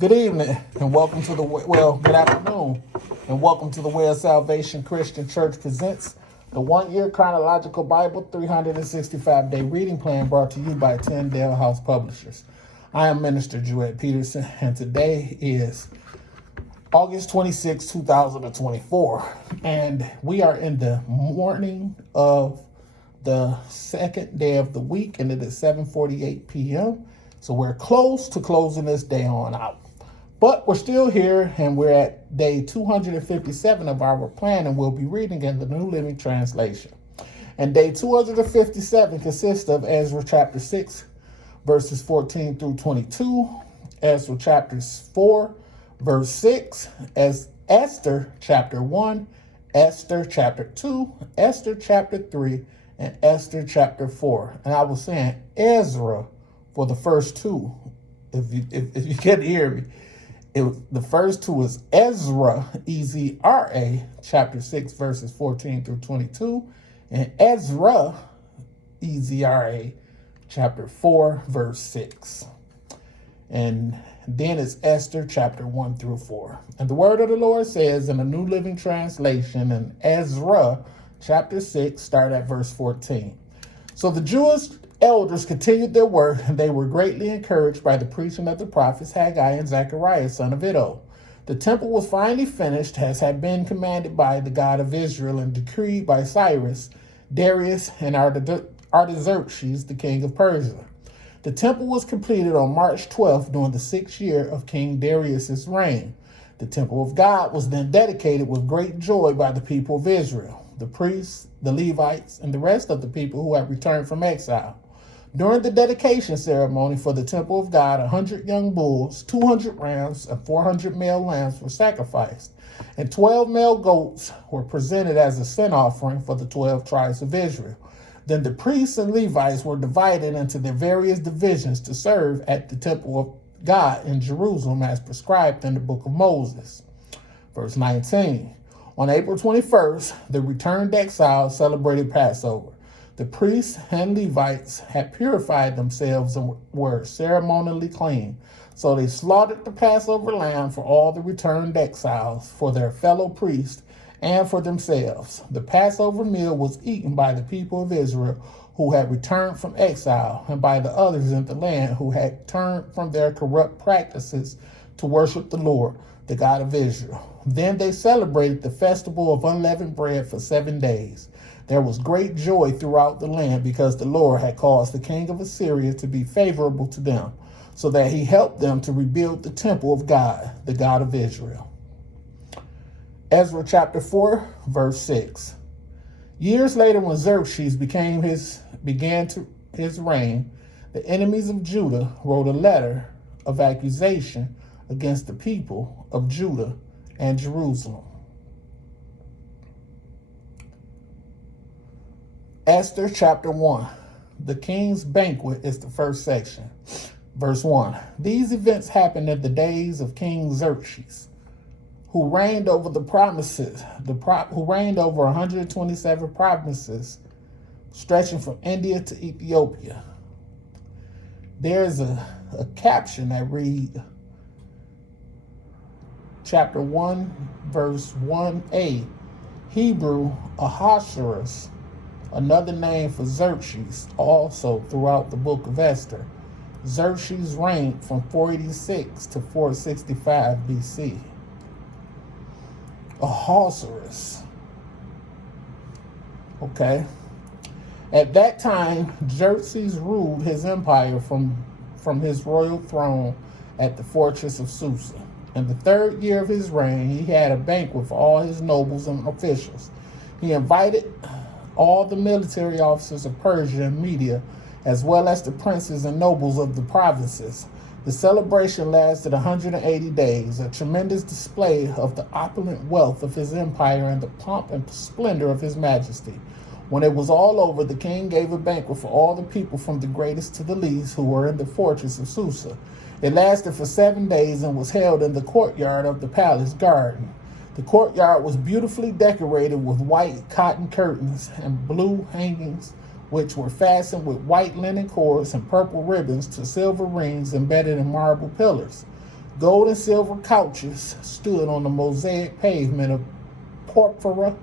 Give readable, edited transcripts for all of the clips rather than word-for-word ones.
Good evening and welcome to good afternoon and welcome to the Way of Salvation Christian Church presents the 1-year Chronological Bible 365-day reading plan brought to you by Tyndale House Publishers. I am Minister Jewett Peterson and today is August 26, 2024, and we are in the morning of the second day of the week and it is 7:48 p.m. So we're close to closing this day on out. But we're still here, and we're at day 257 of our plan, and we'll be reading in the New Living Translation. And day 257 consists of Ezra chapter 6, verses 14 through 22, Ezra chapter 4, verse 6, as Esther chapter 1, Esther chapter 2, Esther chapter 3, and Esther chapter 4. And I was saying Ezra for the first two, if you can't hear me. The first two is Ezra, E-Z-R-A, chapter 6, verses 14 through 22, and Ezra, E-Z-R-A, chapter 4, verse 6. And then it's Esther, chapter 1 through 4. And the word of the Lord says in the New Living Translation in Ezra, chapter 6, start at verse 14. So the Jewish elders continued their work, and they were greatly encouraged by the preaching of the prophets Haggai and Zechariah, son of Iddo. The temple was finally finished, as had been commanded by the God of Israel and decreed by Cyrus, Darius, and Artaxerxes, the king of Persia. The temple was completed on March 12th during the 6th year of King Darius's reign. The temple of God was then dedicated with great joy by the people of Israel, the priests, the Levites, and the rest of the people who had returned from exile. During the dedication ceremony for the temple of God, 100 young bulls, 200 rams, and 400 male lambs were sacrificed, and 12 male goats were presented as a sin offering for the 12 tribes of Israel. Then the priests and Levites were divided into their various divisions to serve at the temple of God in Jerusalem as prescribed in the book of Moses. Verse 19. On April 21st, the returned exiles celebrated Passover. The priests and Levites had purified themselves and were ceremonially clean. So they slaughtered the Passover lamb for all the returned exiles, for their fellow priests, and for themselves. The Passover meal was eaten by the people of Israel who had returned from exile, and by the others in the land who had turned from their corrupt practices to worship the Lord, the God of Israel. Then they celebrated the festival of unleavened bread for 7 days. There was great joy throughout the land because the Lord had caused the king of Assyria to be favorable to them, so that he helped them to rebuild the temple of God, the God of Israel. Ezra chapter 4, verse 6. Years later, when Xerxes began his reign, the enemies of Judah wrote a letter of accusation against the people of Judah and Jerusalem. Esther chapter 1. The king's banquet is the first section. Verse 1. These events happened in the days of King Xerxes, who reigned over who reigned over 127 provinces stretching from India to Ethiopia. There's a caption that reads, chapter 1, verse 1a, Hebrew Ahasuerus, another name for Xerxes, also throughout the book of Esther. Xerxes reigned from 486 to 465 BC. Ahasuerus. Okay. At that time, Xerxes ruled his empire from his royal throne at the fortress of Susa. In the 3rd year of his reign, he had a banquet for all his nobles and officials. He invited all the military officers of Persia and Media, as well as the princes and nobles of the provinces. The celebration lasted 180 days, a tremendous display of the opulent wealth of his empire and the pomp and splendor of his majesty. When it was all over, the king gave a banquet for all the people from the greatest to the least who were in the fortress of Susa. It lasted for 7 days and was held in the courtyard of the palace garden. The courtyard was beautifully decorated with white cotton curtains and blue hangings, which were fastened with white linen cords and purple ribbons to silver rings embedded in marble pillars. Gold and silver couches stood on the mosaic pavement of porphyra,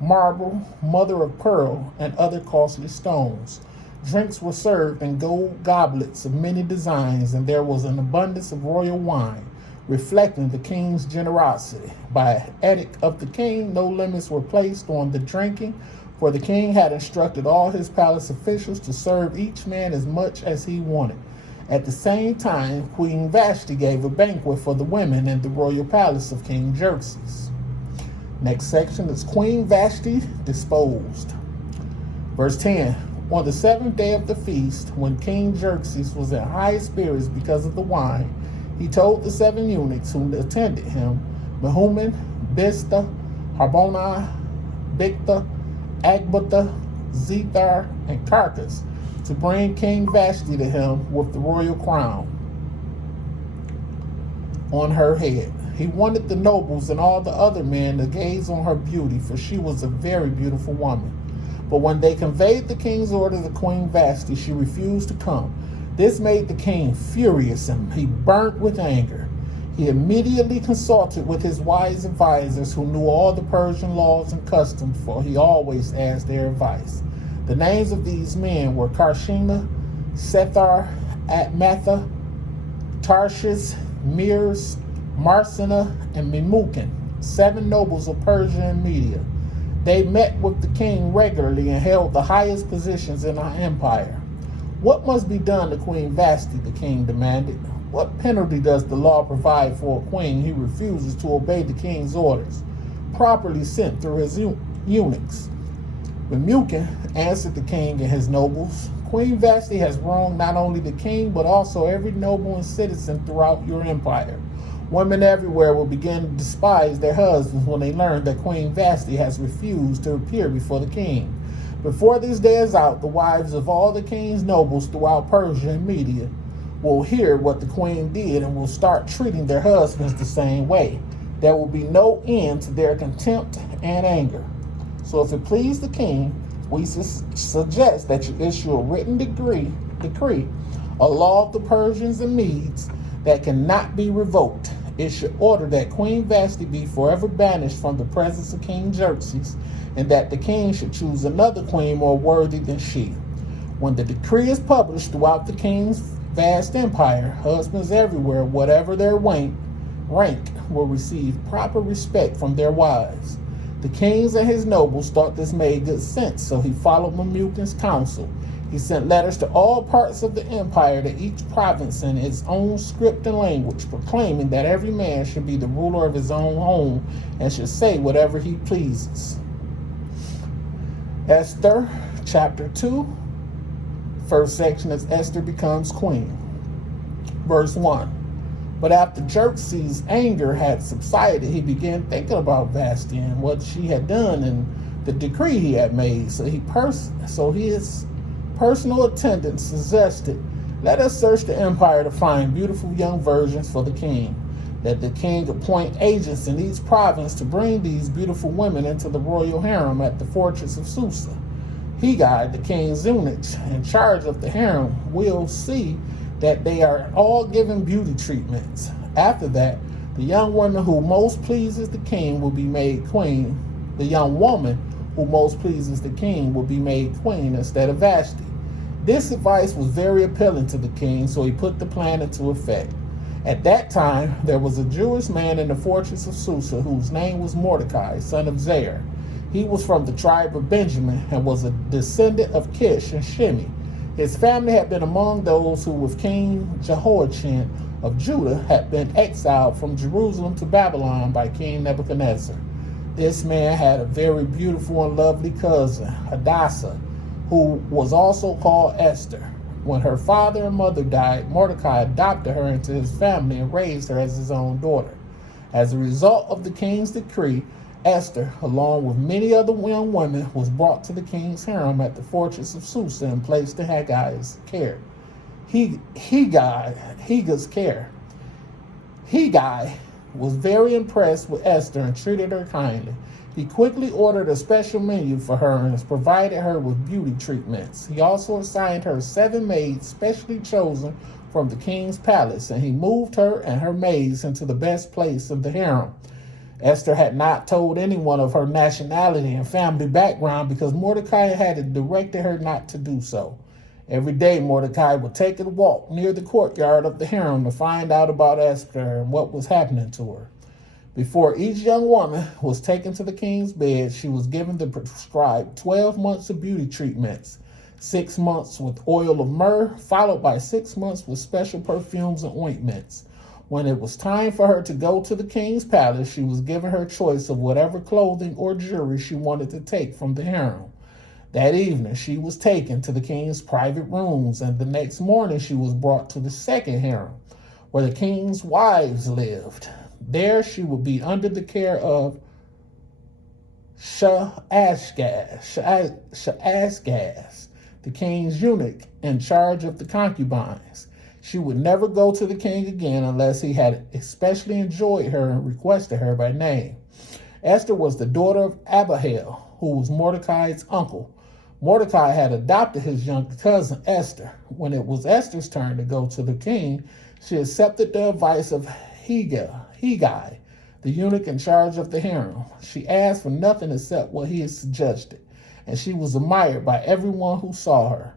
marble, mother of pearl, and other costly stones. Drinks were served in gold goblets of many designs, and there was an abundance of royal wine, reflecting the king's generosity. By edict of the king, no limits were placed on the drinking, for the king had instructed all his palace officials to serve each man as much as he wanted. At the same time, Queen Vashti gave a banquet for the women in the royal palace of King Xerxes. Next section is Queen Vashti disposed. Verse 10. On the 7th day of the feast, when King Xerxes was in high spirits because of the wine, he told the 7 eunuchs who attended him, Mehuman, Biztha, Harbona, Bigtha, Agbatha, Zethar, and Carcass, to bring King Vashti to him with the royal crown on her head. He wanted the nobles and all the other men to gaze on her beauty, for she was a very beautiful woman. But when they conveyed the king's order to Queen Vashti, she refused to come. This made the king furious, and he burnt with anger. He immediately consulted with his wise advisors who knew all the Persian laws and customs, for he always asked their advice. The names of these men were Karshina, Sethar, Atmatha, Tarshish, Meres, Marsina, and Memucan, 7 nobles of Persia and Media. They met with the king regularly and held the highest positions in our empire. What must be done to Queen Vashti? The king demanded. What penalty does the law provide for a queen who refuses to obey the king's orders, properly sent through his eunuchs? Memucan answered the king and his nobles, Queen Vashti has wronged not only the king, but also every noble and citizen throughout your empire. Women everywhere will begin to despise their husbands when they learn that Queen Vashti has refused to appear before the king. Before this day is out, the wives of all the king's nobles throughout Persia and Media will hear what the queen did and will start treating their husbands the same way. There will be no end to their contempt and anger. So if it please the king, we suggest that you issue a written decree, a law of the Persians and Medes that cannot be revoked. It should order that Queen Vashti be forever banished from the presence of King Xerxes, and that the king should choose another queen more worthy than she. When the decree is published throughout the king's vast empire, husbands everywhere, whatever their rank, will receive proper respect from their wives. The kings and his nobles thought this made good sense, so he followed Memucan's counsel. He sent letters to all parts of the empire, to each province in its own script and language, proclaiming that every man should be the ruler of his own home and should say whatever he pleases. Esther, chapter 2, first section is Esther becomes queen. Verse 1. But after Xerxes' anger had subsided, he began thinking about Vashti and what she had done and the decree he had made. So his personal attendants suggested, let us search the empire to find beautiful young virgins for the king. That the king appoint agents in each province to bring these beautiful women into the royal harem at the fortress of Susa. Hegai, the king's eunuch in charge of the harem, will see that they are all given beauty treatments. After that, the young woman who most pleases the king will be made queen. The young woman who most pleases the king will be made queen instead of Vashti. This advice was very appealing to the king, so he put the plan into effect. At that time, there was a Jewish man in the fortress of Susa whose name was Mordecai, son of Zair. He was from the tribe of Benjamin and was a descendant of Kish and Shimi. His family had been among those who, with King Jehoiachin of Judah, had been exiled from Jerusalem to Babylon by King Nebuchadnezzar. This man had a very beautiful and lovely cousin, Hadassah, who was also called Esther. When her father and mother died, Mordecai adopted her into his family and raised her as his own daughter. As a result of the king's decree, Esther, along with many other young women, was brought to the king's harem at the fortress of Susa and placed in Hegai's care. Hegai's care. Hegai was very impressed with Esther and treated her kindly. He quickly ordered a special menu for her and provided her with beauty treatments. He also assigned her 7 maids specially chosen from the king's palace, and he moved her and her maids into the best place in the harem. Esther had not told anyone of her nationality and family background because Mordecai had directed her not to do so. Every day, Mordecai would take a walk near the courtyard of the harem to find out about Esther and what was happening to her. Before each young woman was taken to the king's bed, she was given the prescribed 12 months of beauty treatments, 6 months with oil of myrrh, followed by 6 months with special perfumes and ointments. When it was time for her to go to the king's palace, she was given her choice of whatever clothing or jewelry she wanted to take from the harem. That evening, she was taken to the king's private rooms, and the next morning she was brought to the second harem, where the king's wives lived. There she would be under the care of Shaashgaz, the king's eunuch in charge of the concubines. She would never go to the king again unless he had especially enjoyed her and requested her by name. Esther was the daughter of Abihail, who was Mordecai's uncle. Mordecai had adopted his young cousin Esther. When it was Esther's turn to go to the king, she accepted the advice of Hegai, the eunuch in charge of the harem. She asked for nothing except what he had suggested, and she was admired by everyone who saw her.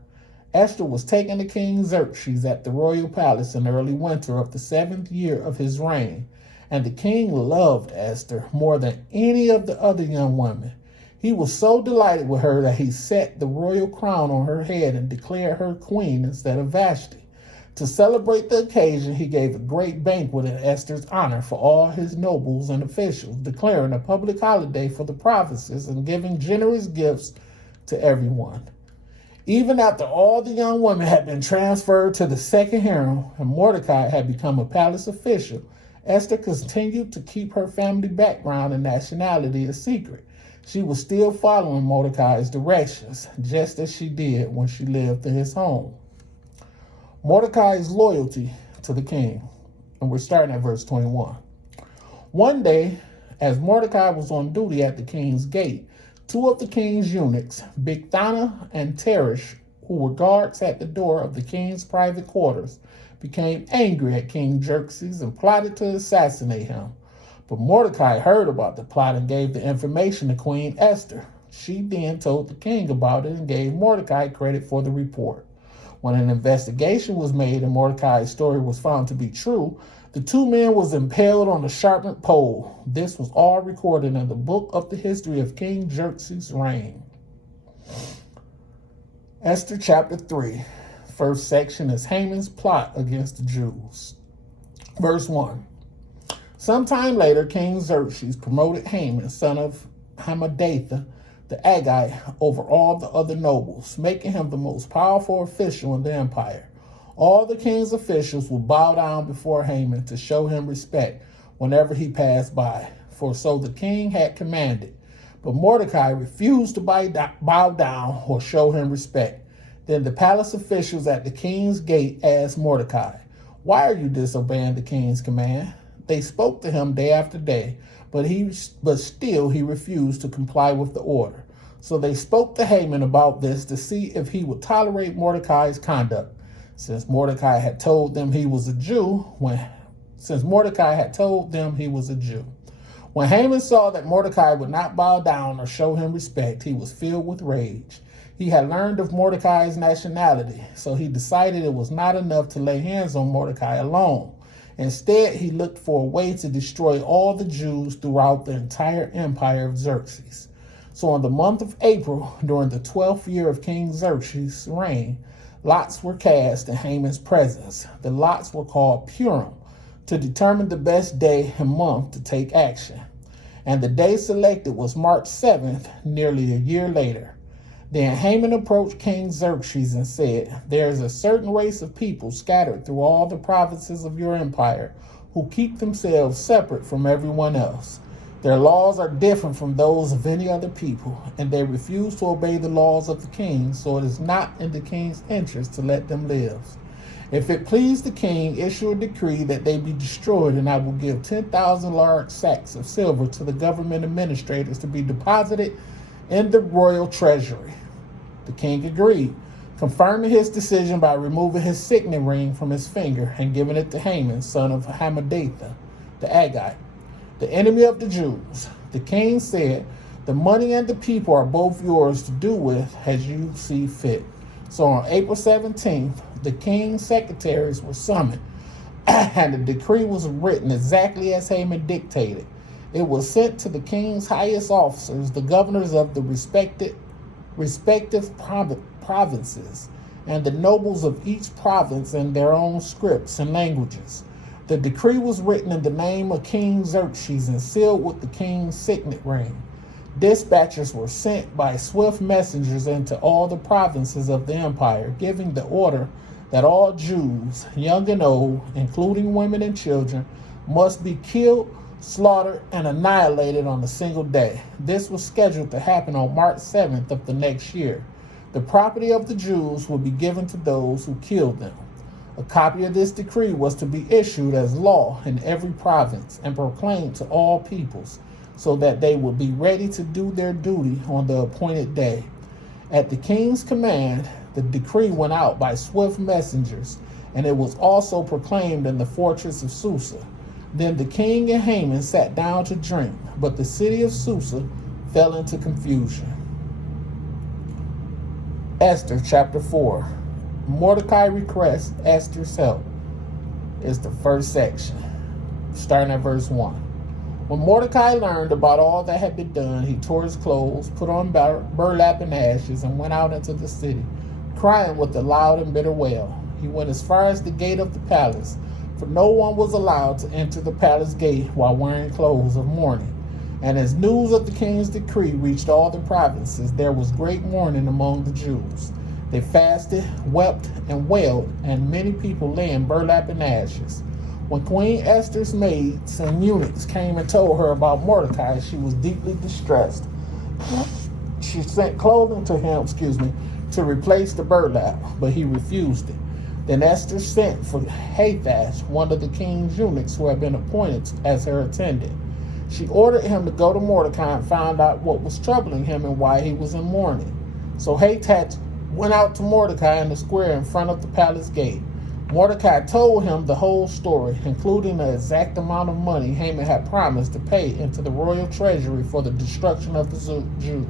Esther was taken to King Xerxes at the royal palace in early winter of the 7th year of his reign, and the king loved Esther more than any of the other young women. He was so delighted with her that he set the royal crown on her head and declared her queen instead of Vashti. To celebrate the occasion, he gave a great banquet in Esther's honor for all his nobles and officials, declaring a public holiday for the provinces and giving generous gifts to everyone. Even after all the young women had been transferred to the second harem and Mordecai had become a palace official, Esther continued to keep her family background and nationality a secret. She was still following Mordecai's directions, just as she did when she lived in his home. Mordecai's loyalty to the king. And we're starting at verse 21. One day, as Mordecai was on duty at the king's gate, 2 of the king's eunuchs, Bigthana and Teresh, who were guards at the door of the king's private quarters, became angry at King Xerxes and plotted to assassinate him. But Mordecai heard about the plot and gave the information to Queen Esther. She then told the king about it and gave Mordecai credit for the report. When an investigation was made and Mordecai's story was found to be true, the 2 men was impaled on a sharpened pole. This was all recorded in the book of the history of King Xerxes' reign. Esther chapter 3. First section is Haman's plot against the Jews. Verse 1. Sometime later, King Xerxes promoted Haman, son of Hammedatha, the Agagite, over all the other nobles, making him the most powerful official in the empire. All the king's officials would bow down before Haman to show him respect whenever he passed by, for so the king had commanded. But Mordecai refused to bow down or show him respect. Then the palace officials at the king's gate asked Mordecai, "Why are you disobeying the king's command?" They spoke to him day after day, but still he refused to comply with the order. So they spoke to Haman about this to see if he would tolerate Mordecai's conduct. Since Mordecai had told them he was a Jew, when Haman saw that Mordecai would not bow down or show him respect, he was filled with rage. He had learned of Mordecai's nationality, so he decided it was not enough to lay hands on Mordecai alone. Instead, he looked for a way to destroy all the Jews throughout the entire empire of Xerxes. So in the month of April, during the 12th year of King Xerxes' reign, lots were cast in Haman's presence. The lots were called Purim, to determine the best day and month to take action. And the day selected was March 7th, nearly a year later. Then Haman approached King Xerxes and said, "There is a certain race of people scattered through all the provinces of your empire who keep themselves separate from everyone else. Their laws are different from those of any other people, and they refuse to obey the laws of the king, so it is not in the king's interest to let them live. If it please the king, issue a decree that they be destroyed, and I will give 10,000 large sacks of silver to the government administrators to be deposited in the royal treasury." The king agreed. confirming his decision by removing his signet ring from his finger and giving it to Haman, son of Hammedatha, the Agagite, the enemy of the Jews. The king said, "The money and the people are both yours to do with as you see fit." So on April 17th, the king's secretaries were summoned, and the decree was written exactly as Haman dictated. It was sent to the king's highest officers, the governors of the respective provinces, and the nobles of each province in their own scripts and languages. The decree was written in the name of King Xerxes and sealed with the king's signet ring. Dispatchers were sent by swift messengers into all the provinces of the empire, giving the order that all Jews, young and old, including women and children, must be killed, slaughtered, and annihilated on a single day. This was scheduled to happen on March 7th of the next year. The property of the Jews would be given to those who killed them. A copy of this decree was to be issued as law in every province and proclaimed to all peoples, so that they would be ready to do their duty on the appointed day. At the king's command, the decree went out by swift messengers, and it was also proclaimed in the fortress of Susa. Then the king and Haman sat down to drink, but the city of Susa fell into confusion. Esther chapter 4. Mordecai requests Esther's help is the first section, starting at verse 1. When Mordecai learned about all that had been done, he tore his clothes, put on burlap and ashes, and went out into the city, crying with a loud and bitter wail. He went as far as the gate of the palace, for no one was allowed to enter the palace gate while wearing clothes of mourning. And as news of the king's decree reached all the provinces, there was great mourning among the Jews. They fasted, wept, and wailed, and many people lay in burlap and ashes. When Queen Esther's maids and eunuchs came and told her about Mordecai, she was deeply distressed. She sent clothing to him, to replace the burlap, but he refused it. Then Esther sent for Hathash, one of the king's eunuchs who had been appointed as her attendant. She ordered him to go to Mordecai and find out what was troubling him and why he was in mourning. So Hathash went out to Mordecai in the square in front of the palace gate. Mordecai told him the whole story, including the exact amount of money Haman had promised to pay into the royal treasury for the destruction of the Jews.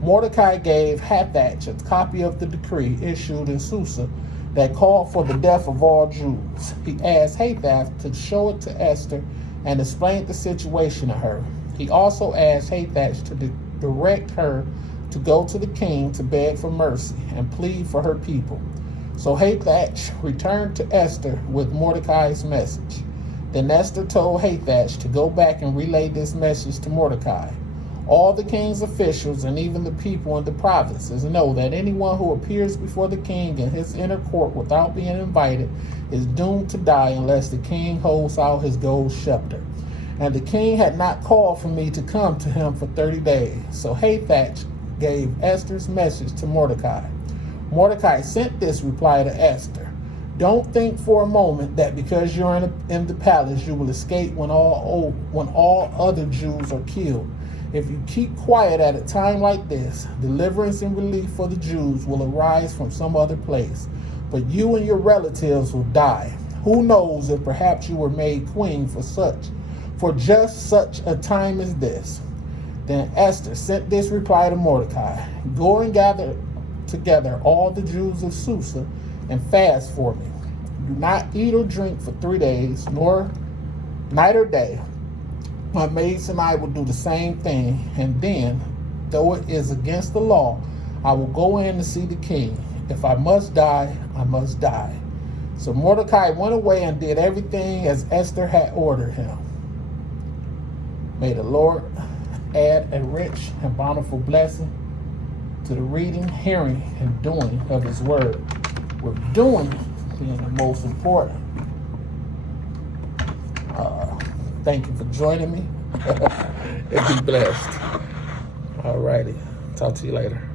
Mordecai gave Hathash a copy of the decree issued in Susa that called for the death of all Jews. He asked Hathash to show it to Esther and explain the situation to her. He also asked Hathash to direct her to go to the king to beg for mercy and plead for her people. So Hathash returned to Esther with Mordecai's message. Then Esther told Hathash to go back and relay this message to Mordecai. All the king's officials and even the people in the provinces know that anyone who appears before the king in his inner court without being invited is doomed to die unless the king holds out his gold scepter. And the king had not called for me to come to him for 30 days. So Hathash gave Esther's message to Mordecai. Mordecai sent this reply to Esther. Don't think for a moment that because you're in the palace you will escape when all other Jews are killed. If you keep quiet at a time like this, deliverance and relief for the Jews will arise from some other place. But you and your relatives will die. Who knows if perhaps you were made queen for just such a time as this. Then Esther sent this reply to Mordecai. Go and gather together all the Jews of Susa and fast for me. Do not eat or drink for 3 days, nor night or day. My maids and I will do the same thing, and then, though it is against the law, I will go in to see the king. If I must die, I must die. So Mordecai went away and did everything as Esther had ordered him. May the Lord add a rich and bountiful blessing to the reading, hearing, and doing of his word, with doing being the most important. Thank you for joining me. And be blessed. All righty. Talk to you later.